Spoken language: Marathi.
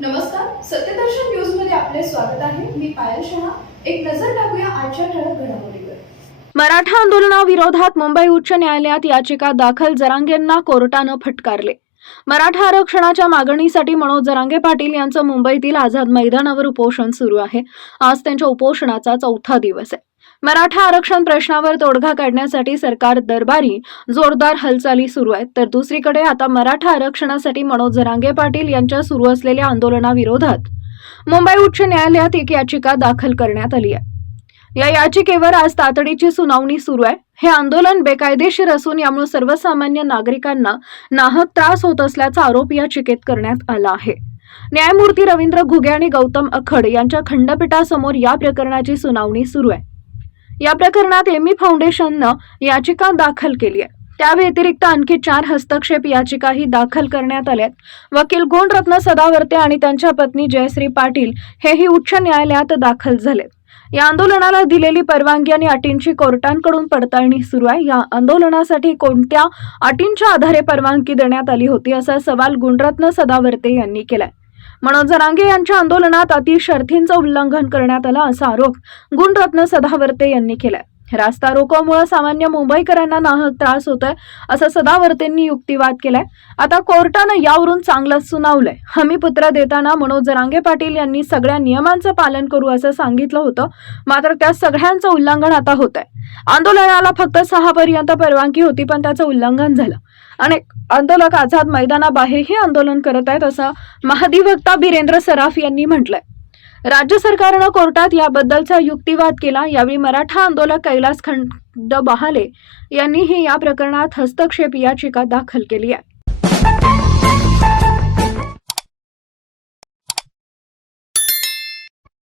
नमस्कार सत्यदर्शन न्यूजमध्ये आपले स्वागत आहे. मी पायल शहा. एक नजर टाकूया आजच्या ठळक घडामोडीवर. मराठा आंदोलनाविरोधात मुंबई उच्च न्यायालयात याचिका दाखल जरांगेंना कोर्टानं फटकारले. मराठा आरक्षणाच्या मागणीसाठी मनोज जरांगे पाटील यांचं मुंबईतील आझाद मैदानावर उपोषण सुरू आहे. आज त्यांच्या उपोषणाचा चौथा दिवस आहे. मराठा आरक्षण प्रश्नावर तोडगा काढण्यासाठी सरकार दरबारी जोरदार हालचाली सुरू आहेत. तर दुसरीकडे आता मराठा आरक्षणासाठी मनोज जरांगे पाटील यांच्या सुरू असलेल्या आंदोलनाविरोधात मुंबई उच्च न्यायालयात एक याचिका दाखल करण्यात आली आहे. या याचिकेवर आज तातडीची सुनावणी सुरू आहे. हे आंदोलन बेकायदेशीर असून यामुळे सर्वसामान्य नागरिकांना नाहक त्रास होत असल्याचा आरोप याचिकेत करण्यात आला आहे. न्यायमूर्ती रवींद्र घुगे आणि गौतम अखड यांच्या खंडपीठासमोर या प्रकरणाची सुनावणी सुरू आहे. या प्रकरणात एमी फाउंडेशननं याचिका दाखल केली आहे. त्या व्यतिरिक्त आणखी चार हस्तक्षेप याचिकाही दाखल करण्यात आल्यात. वकील गुणरत्न सदावर्ते आणि त्यांच्या पत्नी जयश्री पाटील हेही उच्च न्यायालयात दाखल झालेत. या आंदोलनाला दिलेली परवानगी आणि अटींची कोर्टांकडून पडताळणी सुरू आहे. या आंदोलनासाठी कोणत्या अटींच्या आधारे परवानगी देण्यात आली होती असा सवाल गुणरत्न सदावर्ते यांनी केलाय. मनोज जरांगे यांच्या आंदोलनात अति शर्थींचं उल्लंघन करण्यात आलं असा आरोप गुणरत्न सदावर्ते यांनी केलाय. रास्ता रोकोमुळे सामान्य मुंबईकरांना नाहक त्रास होतोय असं सदावर्तेंनी युक्तिवाद केलाय. आता कोर्टानं यावरून चांगलंच सुनावलंय. हमीपुत्र देताना मनोज जरांगे पाटील यांनी सगळ्या नियमांचं पालन करू असं सांगितलं होतं मात्र त्या सगळ्यांचं उल्लंघन आता होत आहे आंदोलनाला फक्त सहा पर्यंत परवानगी होती पण त्याचं उल्लंघन झालं. अनेक आंदोलक आझाद मैदानाबाहेरही आंदोलन करत आहेत असं महाधिवक्ता बिरेंद्र सराफ यांनी म्हटलंय. राज्य सरकारनं कोर्टात याबद्दलचा युक्तिवाद केला यावेळी मराठा आंदोलक कैलास खंड बहाले यांनीही या प्रकरणात हस्तक्षेप याचिका दाखल केली आहे.